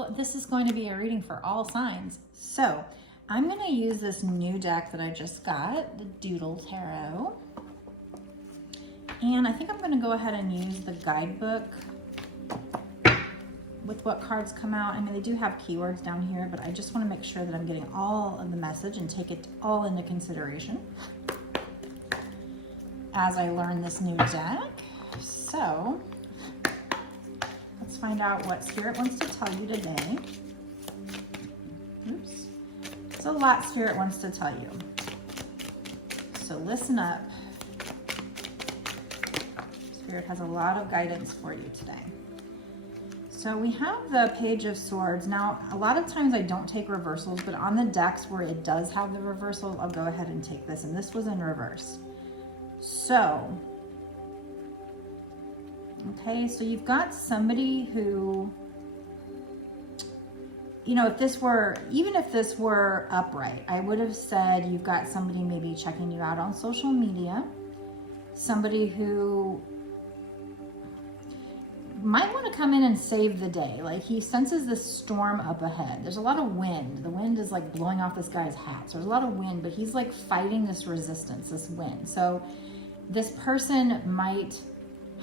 So this is going to be a reading for all signs. So I'm going to use this new deck that I just got, the Doodle Tarot. And I think I'm going to go ahead and use the guidebook with what cards come out. I mean, they do have keywords down here, but I just want to make sure that I'm getting all of the message and take it all into consideration as I learn this new deck. So let's find out what Spirit wants to tell you today. Oops. There's a lot Spirit wants to tell you. So listen up. Spirit has a lot of guidance for you today. So we have the Page of Swords. Now, a lot of times I don't take reversals, but on the decks where it does have the reversal, I'll go ahead and take this. And this was in reverse. So, okay, so you've got somebody who, you know, even if this were upright, I would have said you've got somebody maybe checking you out on social media, somebody who might want to come in and save the day. Like, he senses this storm up ahead. There's a lot of wind. The wind is like blowing off this guy's hat. So there's a lot of wind, but he's like fighting this resistance, this wind. So this person might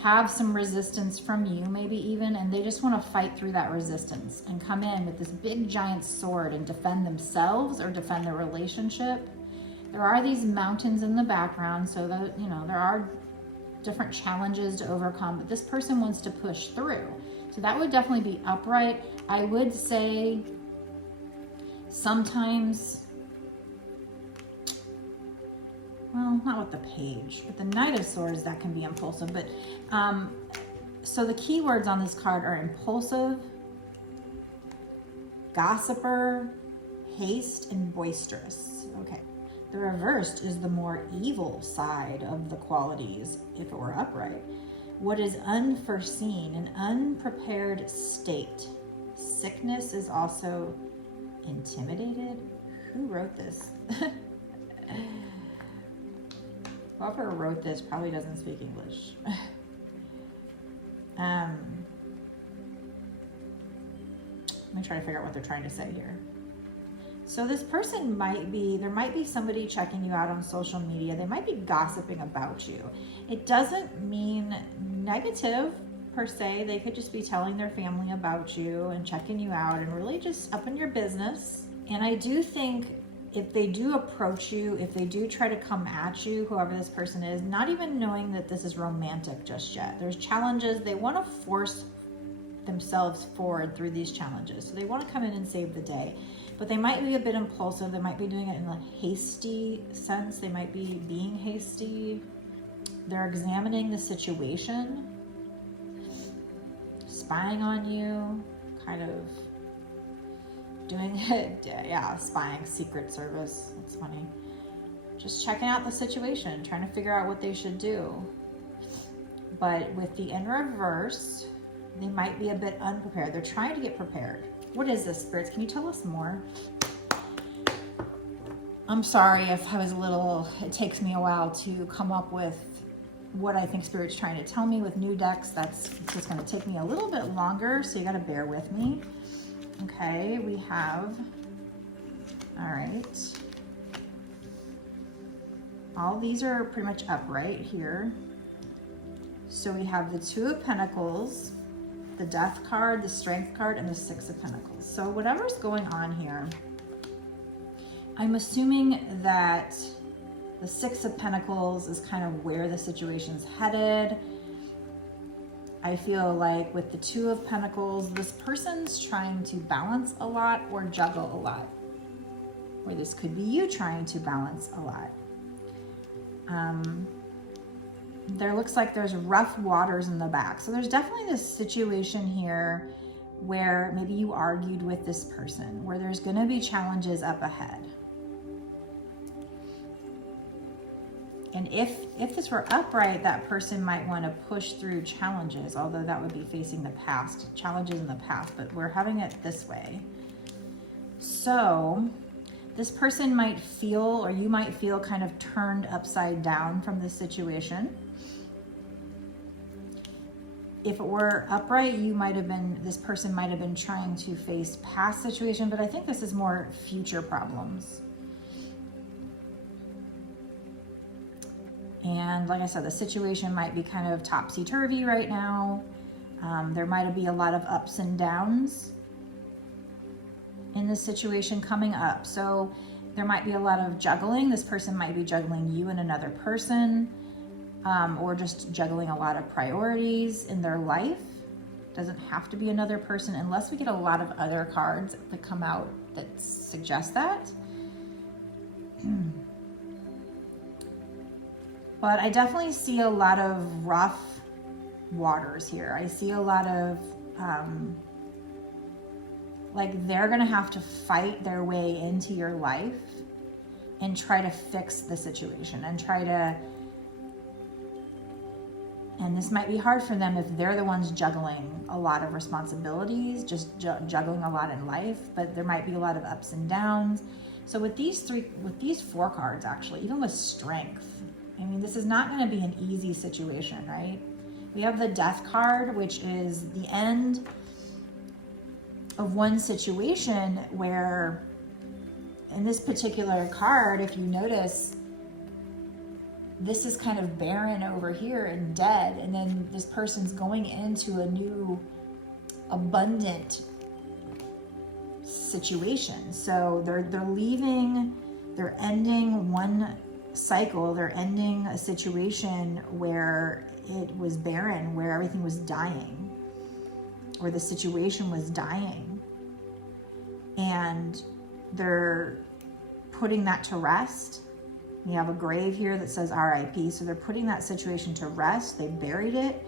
have some resistance from you, maybe even, and they just want to fight through that resistance and come in with this big giant sword and defend themselves or defend their relationship. There are these mountains in the background, so that, you know, there are different challenges to overcome, but this person wants to push through. So that would definitely be upright. I would say sometimes, well, not with the Page, but the Knight of Swords, that can be impulsive. But so the keywords on this card are impulsive, gossiper, haste, and boisterous. Okay. The reversed is the more evil side of the qualities if it were upright. What is unforeseen, an unprepared state. Sickness is also intimidated. Who wrote this? Whoever wrote this probably doesn't speak English. Let me try to figure out what they're trying to say here. So this person there might be somebody checking you out on social media. They might be gossiping about you. It doesn't mean negative per se. They could just be telling their family about you and checking you out and really just up in your business. And I do think if they do approach you, if they do try to come at you, whoever this person is, not even knowing that this is romantic just yet. There's challenges. They want to force themselves forward through these challenges. So they want to come in and save the day. But they might be a bit impulsive. They might be doing it in a hasty sense. They might be being hasty. They're examining the situation, spying on you, kind of doing it, yeah, spying, Secret Service. That's funny. Just checking out the situation, trying to figure out what they should do. But with the in reverse, they might be a bit unprepared. They're trying to get prepared. What is this, Spirits? Can you tell us more? I'm sorry if I was it takes me a while to come up with what I think Spirit's trying to tell me with new decks. That's just going to take me a little bit longer, so you got to bear with me. Okay, we have, all right. All these are pretty much upright here. So we have the Two of Pentacles, the Death card, the Strength card, and the Six of Pentacles. So whatever's going on here, I'm assuming that the Six of Pentacles is kind of where the situation's headed. I feel like with the Two of Pentacles, this person's trying to balance a lot or juggle a lot. Or this could be you trying to balance a lot. There looks like there's rough waters in the back. So there's definitely this situation here where maybe you argued with this person, where there's going to be challenges up ahead. And if this were upright, that person might want to push through challenges, although that would be facing the past, challenges in the past, but we're having it this way. So this person might feel, or you might feel, kind of turned upside down from this situation. if it were upright, this person might have been trying to face past situation, but I think this is more future problems. And like I said, the situation might be kind of topsy-turvy right now. There might be a lot of ups and downs in this situation coming up. So there might be a lot of juggling. This person might be juggling you and another person, or just juggling a lot of priorities in their life. Doesn't have to be another person, unless we get a lot of other cards that come out that suggest that. But I definitely see a lot of rough waters here. I see a lot of, like they're gonna have to fight their way into your life and try to fix the situation and and this might be hard for them if they're the ones juggling a lot of responsibilities, just juggling a lot in life, but there might be a lot of ups and downs. So with these four cards, actually, even with strength, I mean, this is not going to be an easy situation, right? We have the Death card, which is the end of one situation where, in this particular card, if you notice, this is kind of barren over here and dead, and then this person's going into a new abundant situation. So they're ending one cycle, they're ending a situation where it was barren, where everything was dying, or the situation was dying, and they're putting that to rest. You have a grave here that says RIP, so they're putting that situation to rest. They buried it,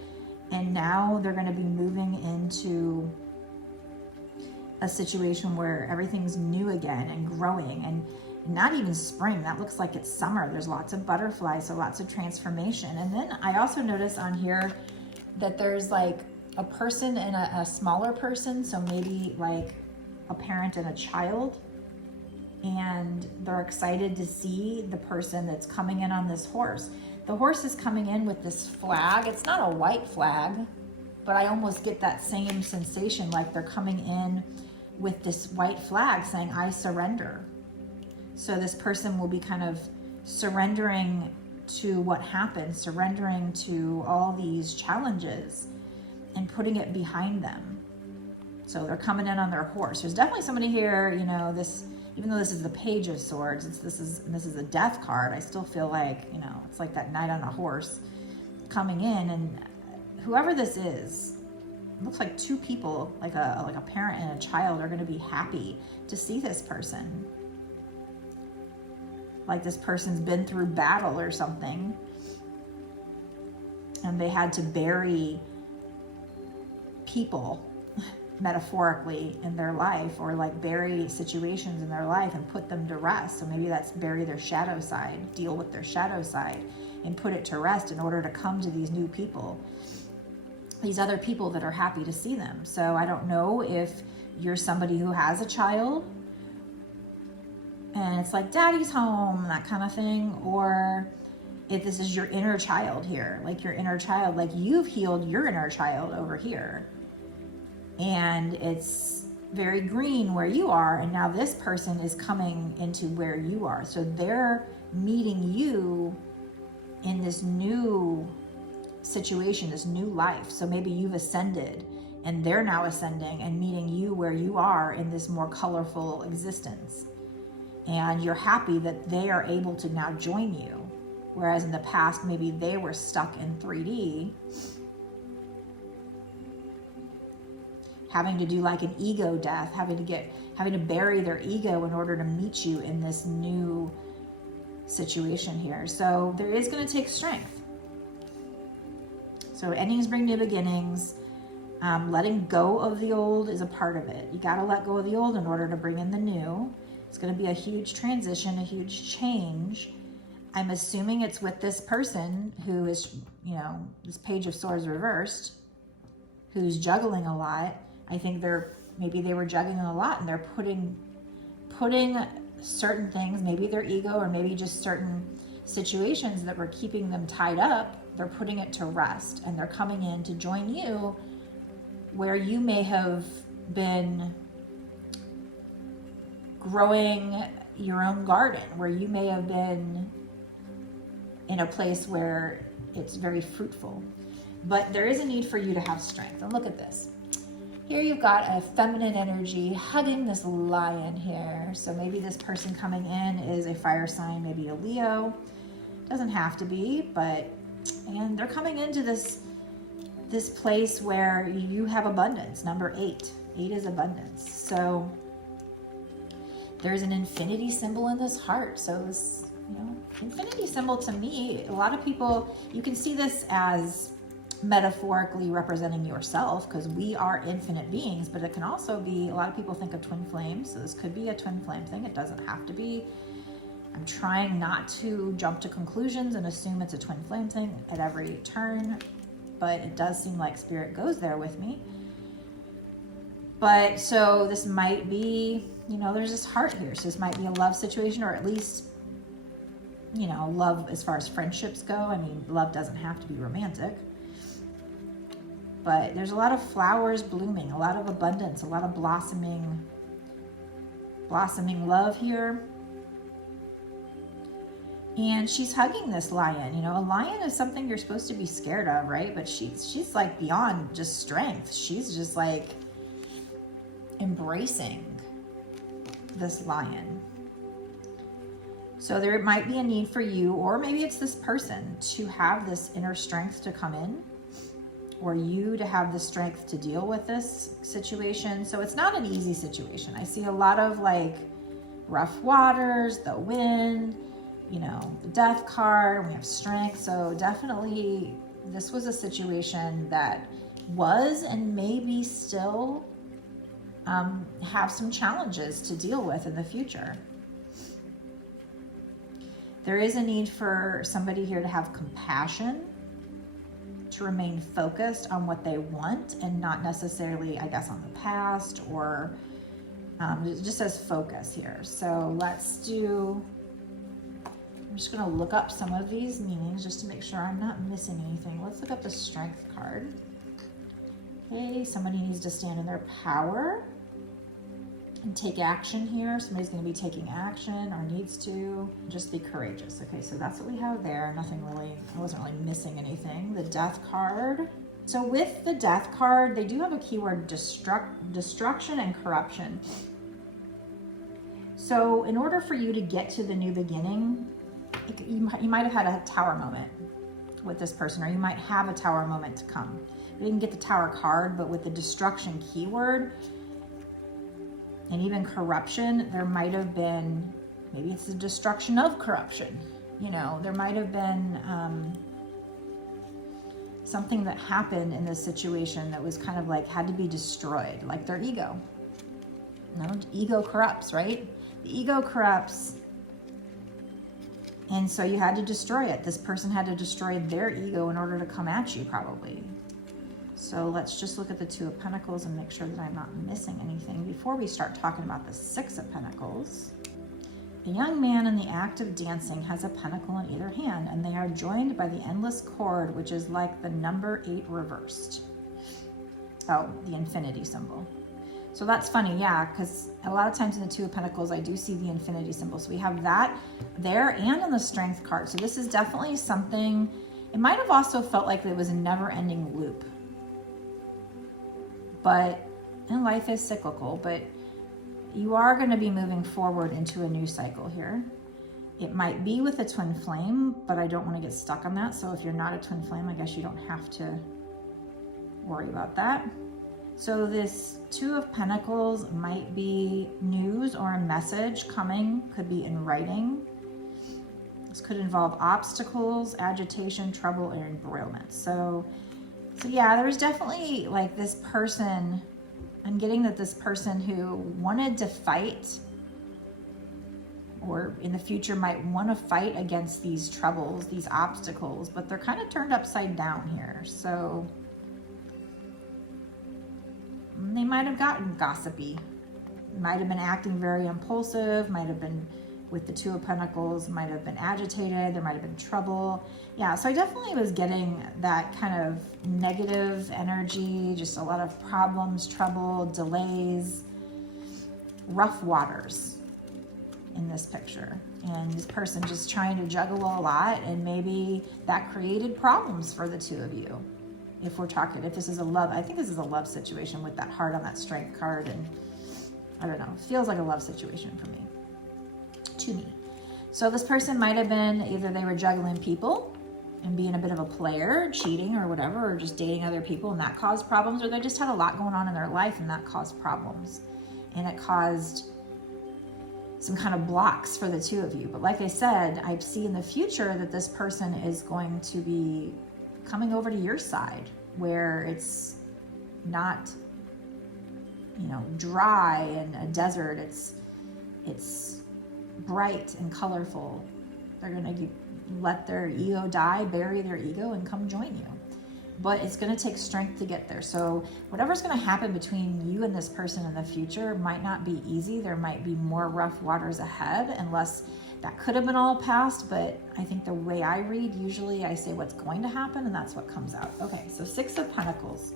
and now they're going to be moving into a situation where everything's new again and growing, and not even spring. That looks like it's summer. There's lots of butterflies, so lots of transformation. And then I also notice on here that there's like a person and a smaller person, so maybe like a parent and a child, and they're excited to see the person that's coming in on this horse. The horse is coming in with this flag. It's not a white flag, but I almost get that same sensation, like they're coming in with this white flag saying, I surrender. So this person will be kind of surrendering to what happened, surrendering to all these challenges and putting it behind them. So they're coming in on their horse. There's definitely somebody here, you know, this, even though this is the Page of Swords, this is a Death card, I still feel like, you know, it's like that knight on a horse coming in, and whoever this is, it looks like two people, like a parent and a child, are going to be happy to see this person. Like this person's been through battle or something, and they had to bury people metaphorically in their life, or like bury situations in their life and put them to rest. So maybe that's bury their shadow side, deal with their shadow side and put it to rest in order to come to these new people, these other people that are happy to see them. So I don't know if you're somebody who has a child and it's like daddy's home, that kind of thing, or if this is your inner child here, like your inner child, like you've healed your inner child over here, and it's very green where you are, and now this person is coming into where you are. So they're meeting you in this new situation, this new life. So maybe you've ascended and they're now ascending and meeting you where you are in this more colorful existence. And you're happy that they are able to now join you. Whereas in the past, maybe they were stuck in 3D, having to do like an ego death, having to bury their ego in order to meet you in this new situation here. So there is going to take strength. So endings bring new beginnings. Letting go of the old is a part of it. You got to let go of the old in order to bring in the new. It's going to be a huge transition, a huge change. I'm assuming it's with this person who is, you know, this Page of Swords reversed, who's juggling a lot. I think maybe they were juggling a lot, and they're putting certain things, maybe their ego or maybe just certain situations that were keeping them tied up, They're putting it to rest, and they're coming in to join you where you may have been growing your own garden, where you may have been in a place where it's very fruitful. But there is a need for you to have strength. And look at this. Here you've got a feminine energy hugging this lion here. So maybe this person coming in is a fire sign, maybe a Leo. Doesn't have to be, and they're coming into this place where you have abundance. Number 8. 8 is abundance. So there's an infinity symbol in this heart. So this, infinity symbol to me, a lot of people, you can see this as metaphorically representing yourself, because we are infinite beings, but it can also be, a lot of people think of twin flames. So this could be a twin flame thing. It doesn't have to be. I'm trying not to jump to conclusions and assume it's a twin flame thing at every turn, but it does seem like spirit goes there with me. But so this might be, there's this heart here. So this might be a love situation, or at least, love as far as friendships go. I mean, love doesn't have to be romantic. But there's a lot of flowers blooming, a lot of abundance, a lot of blossoming love here. And she's hugging this lion. A lion is something you're supposed to be scared of, right? But she's like beyond just strength. She's just like embracing this lion. So there might be a need for you, or maybe it's this person, to have this inner strength to come in, or you to have the strength to deal with this situation. So it's not an easy situation. I see a lot of like rough waters, the wind, the death card, we have strength. So definitely this was a situation that was and maybe still have some challenges to deal with in the future. There is a need for somebody here to have compassion, to remain focused on what they want and not necessarily, I guess, on the past, or it just says focus here. So I'm just going to look up some of these meanings just to make sure I'm not missing anything. Let's look up the strength card. Okay, somebody needs to stand in their power and take action here. Somebody's going to be taking action, or needs to just be courageous. Okay, so that's what we have there. Nothing really, I wasn't really missing anything. The death card. So with the death card, they do have a keyword, destruction and corruption. So in order for you to get to the new beginning, you might have had a tower moment with this person, or you might have a tower moment to come. We didn't get the tower card, but with the destruction keyword and even corruption, there might have been, maybe it's the destruction of corruption. There might have been something that happened in this situation that was kind of like had to be destroyed, like their ego. Ego corrupts, right? The ego corrupts. And so you had to destroy it. This person had to destroy their ego in order to come at you, probably. So let's just look at the 2 of Pentacles and make sure that I'm not missing anything before we start talking about the 6 of Pentacles. A young man in the act of dancing has a pentacle in either hand, and they are joined by the endless cord, which is like the number 8 reversed. Oh, the infinity symbol. So that's funny, yeah, because a lot of times in the 2 of Pentacles, I do see the infinity symbol. So we have that there and in the strength card. So this is definitely something, it might have also felt like it was a never-ending loop. And life is cyclical, but you are going to be moving forward into a new cycle here. It might be with a twin flame, but I don't want to get stuck on that. So if you're not a twin flame, I guess you don't have to worry about that. So this 2 of Pentacles might be news or a message coming, could be in writing. This could involve obstacles, agitation, trouble, or embroilment. So yeah, there's definitely like this person, I'm getting that this person who wanted to fight, or in the future might want to fight against these troubles, these obstacles, but they're kind of turned upside down here. So they might have gotten gossipy, might have been acting very impulsive, might have been with the Two of Pentacles, might have been agitated, there might have been trouble. Yeah, so I definitely was getting that kind of negative energy, just a lot of problems, trouble, delays, rough waters in this picture. And this person just trying to juggle a lot, and maybe that created problems for the two of you. If we're talking, if this is a love, I think this is a love situation with that heart on that strength card, and I don't know, it feels like a love situation for me, to me. So this person might have been, either they were juggling people and being a bit of a player, cheating or whatever, or just dating other people, and that caused problems, or they just had a lot going on in their life and that caused problems. And it caused some kind of blocks for the two of you. But like I said, I see in the future that this person is going to be coming over to your side, where it's not, you know, dry and a desert. It's bright and colorful. They're gonna let their ego die, bury their ego, and come join you. But it's gonna take strength to get there. So whatever's gonna happen between you and this person in the future might not be easy. There might be more rough waters ahead, unless that could have been all past. But I think the way I read, usually I say what's going to happen, and that's what comes out. Okay, so Six of Pentacles.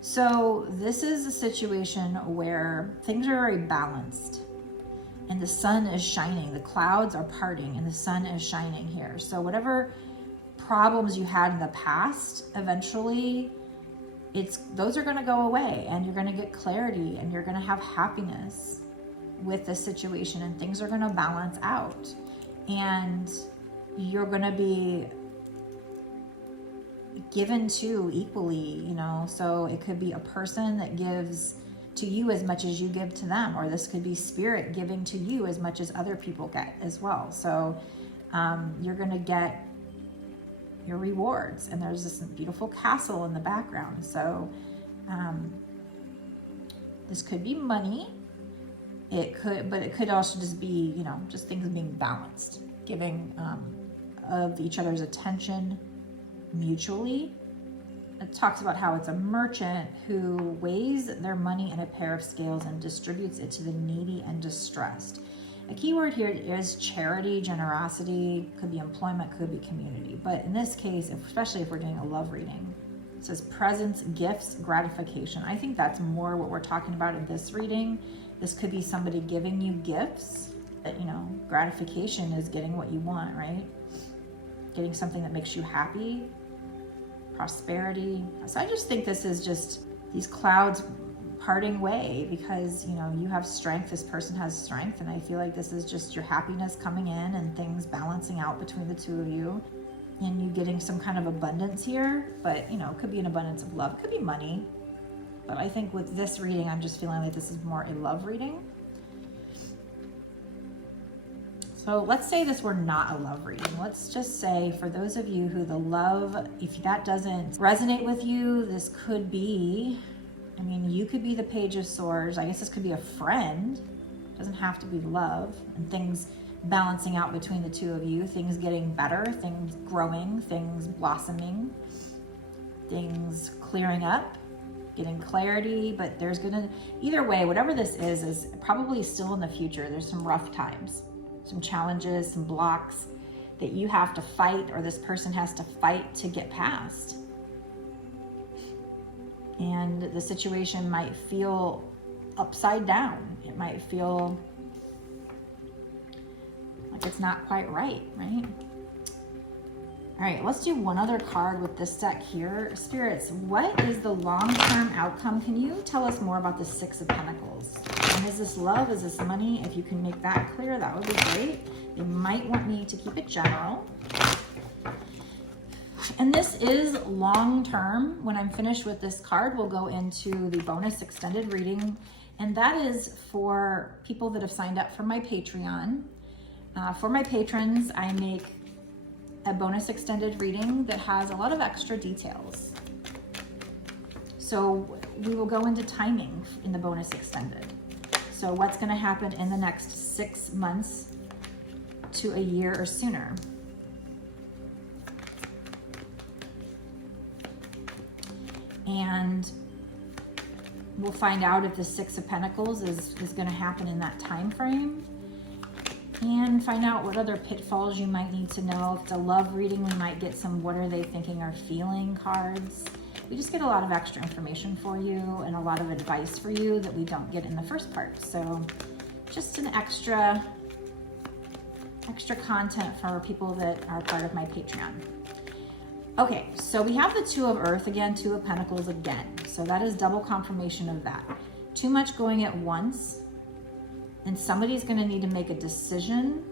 So this is a situation where things are very balanced, and the sun is shining, the clouds are parting, and the sun is shining here. So whatever problems you had in the past, eventually those are going to go away, and you're going to get clarity, and you're going to have happiness with this situation, and things are going to balance out, and you're going to be given to equally, you know. So it could be a person that gives to you as much as you give to them, or this could be spirit giving to you as much as other people get as well. So you're going to get your rewards, and there's this beautiful castle in the background. So this could be money, but it could also just be, you know, just things being balanced, giving of each other's attention mutually. It talks about how it's a merchant who weighs their money in a pair of scales and distributes it to the needy and distressed. A key word here is charity, generosity, could be employment, could be community. But in this case, especially if we're doing a love reading, it says presents, gifts, gratification. I think that's more what we're talking about in this reading. This could be somebody giving you gifts. You know, gratification is getting what you want, right? Getting something that makes you happy. Prosperity. So I just think this is just these clouds parting way, because, you know, you have strength, this person has strength, and I feel like this is just your happiness coming in and things balancing out between the two of you, and you getting some kind of abundance here. But, you know, it could be an abundance of love, it could be money, but I think with this reading, I'm just feeling like this is more a love reading. So let's say this were not a love reading. Let's just say for those of you who the love, if that doesn't resonate with you, this could be, I mean, you could be the Page of Swords. I guess this could be a friend. It doesn't have to be love. And things balancing out between the two of you, things getting better, things growing, things blossoming, things clearing up, getting clarity. But there's gonna, either way, whatever this is probably still in the future. There's some rough times, some challenges, some blocks that you have to fight, or this person has to fight to get past. And the situation might feel upside down. It might feel like it's not quite right? All right, let's do one other card with this deck here. Spirits, what is the long-term outcome? Can you tell us more about the Six of Pentacles? And is this love? Is this money? If you can make that clear, that would be great. You might want me to keep it general. And this is long-term. When I'm finished with this card, we'll go into the bonus extended reading. And that is for people that have signed up for my Patreon. For my patrons, I make a bonus extended reading that has a lot of extra details. So we will go into timing in the bonus extended. So what's going to happen in the next 6 months to a year or sooner. And We'll find out if the Six of Pentacles is going to happen in that time frame. And find out what other pitfalls you might need to know. If it's a love reading, we might get some what are they thinking or feeling cards. We just get a lot of extra information for you and a lot of advice for you that we don't get in the first part. So just an extra content for people that are part of my Patreon. Okay, so we have the Two of Earth again, Two of Pentacles again. So that is double confirmation of that. Too much going at once. And somebody's going to need to make a decision.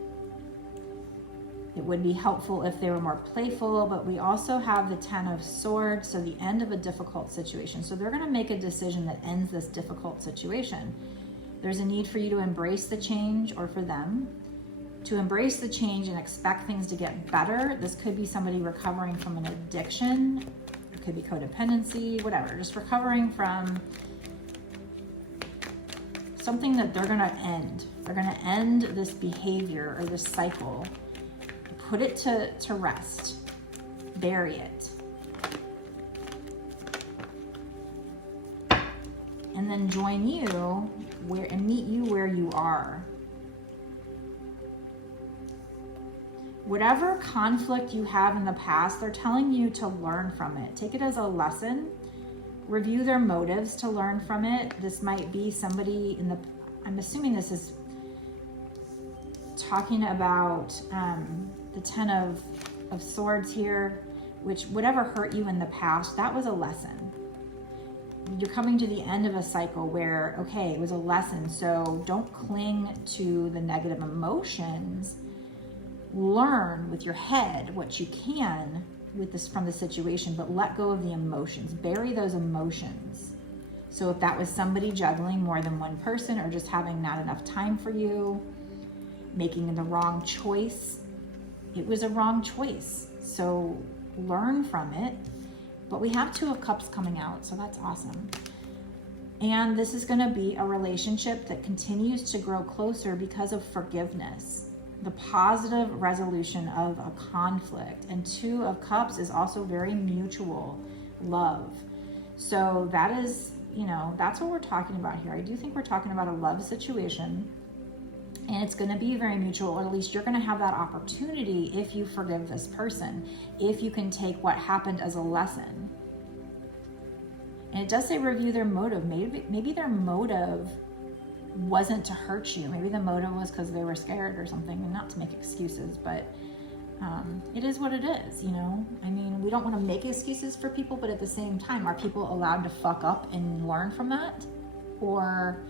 It would be helpful if they were more playful, but we also have the Ten of Swords, so the end of a difficult situation. So they're going to make a decision that ends this difficult situation. There's a need for you to embrace the change, or for them to embrace the change and expect things to get better. This could be somebody recovering from an addiction. It could be codependency, whatever. Just recovering from something that they're going to end. They're going to end this behavior or this cycle. Put it to rest. Bury it. And then join you and meet you where you are. Whatever conflict you have in the past, they're telling you to learn from it. Take it as a lesson. Review their motives to learn from it. This might be somebody I'm assuming this is talking about the Ten of Swords here, which whatever hurt you in the past, that was a lesson. You're coming to the end of a cycle where, okay, it was a lesson, so don't cling to the negative emotions. Learn with your head what you can with this from the situation, but let go of the emotions. Bury those emotions. So if that was somebody juggling more than one person, or just having not enough time for you, making the wrong choice, it was a wrong choice. So learn from it. But we have Two of Cups coming out, so that's awesome. And this is going to be a relationship that continues to grow closer because of forgiveness. The positive resolution of a conflict. And Two of Cups is also very mutual love. So that is, that's what we're talking about here. I do think we're talking about a love situation, and it's going to be very mutual, or at least you're going to have that opportunity if you forgive this person, if you can take what happened as a lesson. And it does say review their motive. Maybe their motive wasn't to hurt you. Maybe the motive was because they were scared or something, and not to make excuses, but it is what it is, I mean, we don't want to make excuses for people, but at the same time, are people allowed to fuck up and learn from that? Or,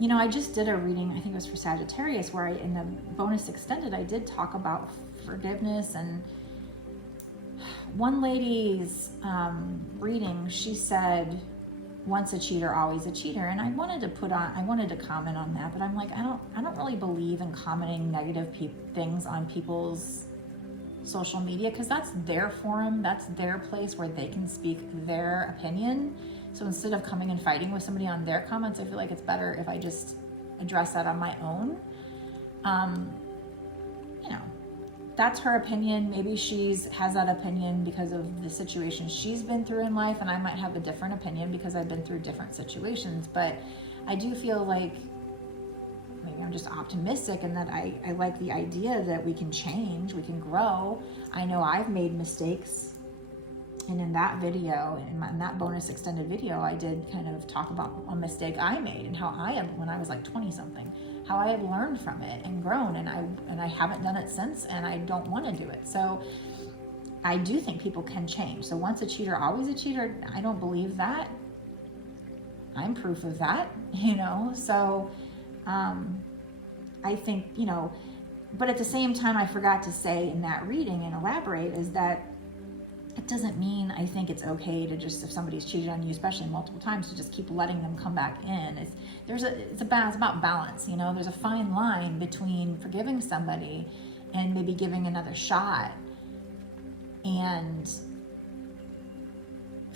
I just did a reading, I think it was for Sagittarius, where in the bonus extended, I did talk about forgiveness. And one lady's reading, she said, once a cheater, always a cheater. And I wanted to comment on that, but I'm like, I don't really believe in commenting negative things on people's social media, because that's their forum, that's their place where they can speak their opinion. So instead of coming and fighting with somebody on their comments, I feel like it's better if I just address that on my own. That's her opinion. Maybe has that opinion because of the situation she's been through in life, and I might have a different opinion because I've been through different situations. But I do feel like maybe I'm just optimistic, and that I like the idea that we can change, we can grow. I know I've made mistakes, and in that video, in that bonus extended video, I did kind of talk about a mistake I made and how when I was like 20 something, how I have learned from it and grown, and I haven't done it since, and I don't want to do it. So I do think people can change. So once a cheater, always a cheater, I don't believe that. I'm proof of that, so I think, but at the same time, I forgot to say in that reading and elaborate is that it doesn't mean I think it's okay to just, if somebody's cheated on you, especially multiple times, to just keep letting them come back in. It's about balance, there's a fine line between forgiving somebody and maybe giving another shot, and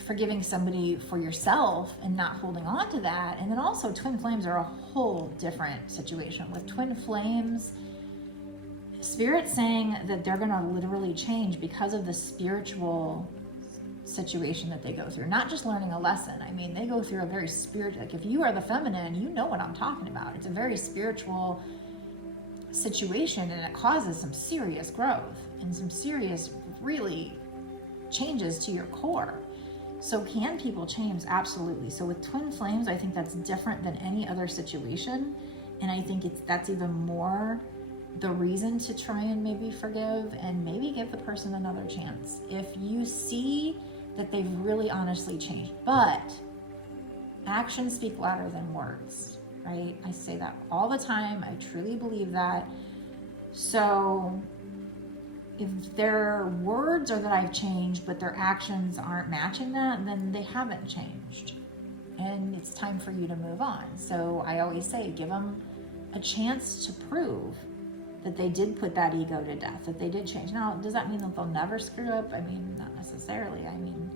forgiving somebody for yourself and not holding on to that. And then also twin flames are a whole different situation. With twin flames, Spirit saying that they're going to literally change because of the spiritual situation that they go through, not just learning a lesson. I mean, they go through a very spiritual, like if you are the feminine, you know what I'm talking about. It's a very spiritual situation, and it causes some serious growth and some serious, really, changes to your core. So can people change? Absolutely. So with twin flames, I think that's different than any other situation. And I think that's even more the reason to try and maybe forgive and maybe give the person another chance. If you see that they've really honestly changed, but actions speak louder than words, right? I say that all the time. I truly believe that. So if their words are that I've changed, but their actions aren't matching that, then they haven't changed. And it's time for you to move on. So I always say, give them a chance to prove that they did put that ego to death, that they did change. Now, does that mean that they'll never screw up? I mean, not necessarily. I mean,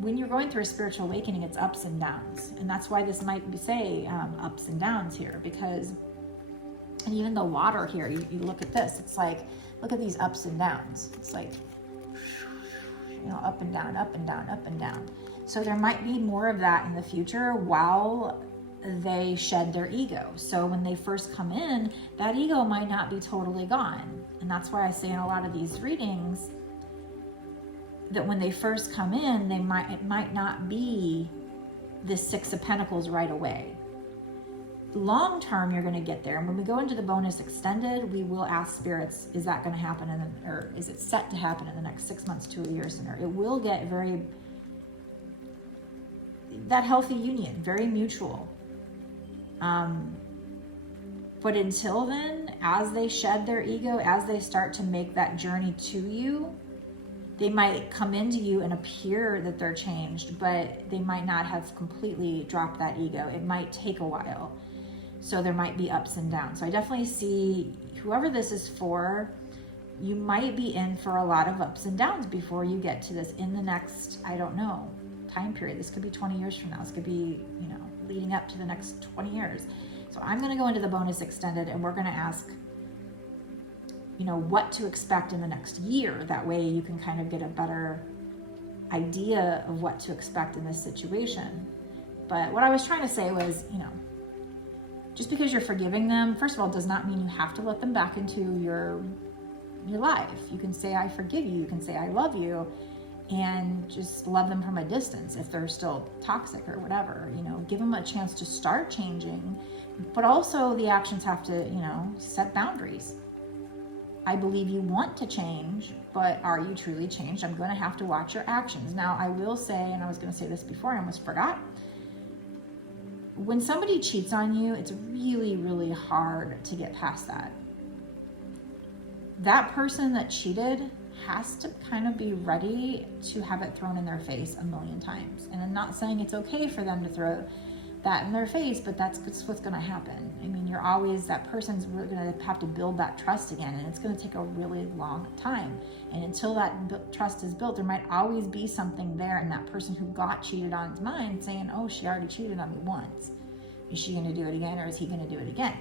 when you're going through a spiritual awakening, it's ups and downs. And that's why this might say ups and downs here, because, and even the water here, you look at this, it's like, look at these ups and downs. It's like, you know, up and down, up and down, up and down. So there might be more of that in the future while they shed their ego. So when they first come in, that ego might not be totally gone. And that's why I say in a lot of these readings that when they first come in, it might not be the Six of Pentacles right away. Long term, you're going to get there. And when we go into the bonus extended, we will ask spirits, is that going to happen or is it set to happen in the next 6 months to a year sooner? It will get that healthy union, very mutual. But until then, as they shed their ego, as they start to make that journey to you, they might come into you and appear that they're changed, but they might not have completely dropped that ego. It might take a while. So there might be ups and downs. So I definitely see whoever this is for, you might be in for a lot of ups and downs before you get to this in the next, I don't know, time period. This could be 20 years from now. This could be, leading up to the next 20 years. So I'm going to go into the bonus extended, and we're going to ask, what to expect in the next year. That way you can kind of get a better idea of what to expect in this situation. But what I was trying to say was, just because you're forgiving them, first of all, does not mean you have to let them back into your life. You can say, I forgive you. You can say, I love you. And just love them from a distance if they're still toxic or whatever. Give them a chance to start changing. But also the actions have to, set boundaries. I believe you want to change, but are you truly changed? I'm going to have to watch your actions. Now, I will say, and I was going to say this before, I almost forgot. When somebody cheats on you, it's really, really hard to get past that. That person that cheated has to kind of be ready to have it thrown in their face a million times. And I'm not saying it's okay for them to throw that in their face, but that's what's going to happen. I mean, that person's going to have to build that trust again, and it's going to take a really long time. And until that trust is built, there might always be something there in that person who got cheated on's mind saying, oh, she already cheated on me once. Is she going to do it again, or is he going to do it again?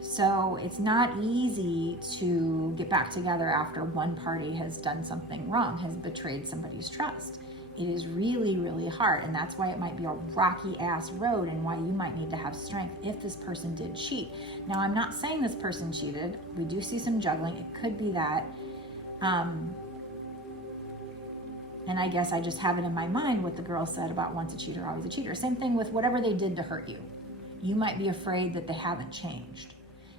So it's not easy to get back together after one party has done something wrong, has betrayed somebody's trust. It is really, really hard. And that's why it might be a rocky ass road, and why you might need to have strength if this person did cheat. Now, I'm not saying this person cheated. We do see some juggling. It could be that. And I guess I just have it in my mind what the girl said about once a cheater, always a cheater. Same thing with whatever they did to hurt you. You might be afraid that they haven't changed.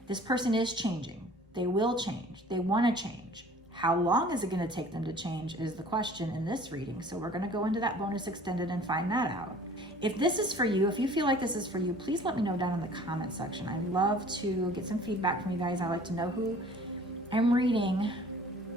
This person is changing. They will change. They want to change. How long is it going to take them to change is the question in this reading. So we're going to go into that bonus extended and find that out. If this is for you, if you feel like this is for you, please let me know down in the comment section. I'd love to get some feedback from you guys. I like to know who I'm reading.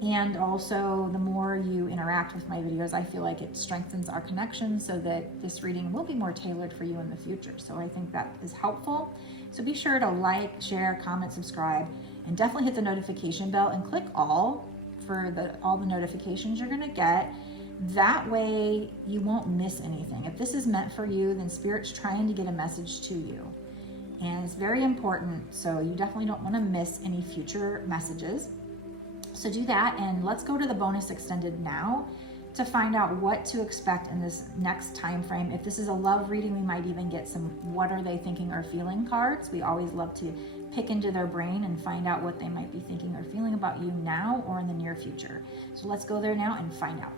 And also, the more you interact with my videos, I feel like it strengthens our connection so that this reading will be more tailored for you in the future. So I think that is helpful. So be sure to like, share, comment, subscribe, and definitely hit the notification bell and click all for all the notifications you're going to get. That way you won't miss anything. If this is meant for you, then Spirit's trying to get a message to you. And it's very important. So you definitely don't want to miss any future messages. So do that, and let's go to the bonus extended now to find out what to expect in this next time frame. If this is a love reading, we might even get some what are they thinking or feeling cards. We always love to pick into their brain and find out what they might be thinking or feeling about you now or in the near future. So let's go there now and find out.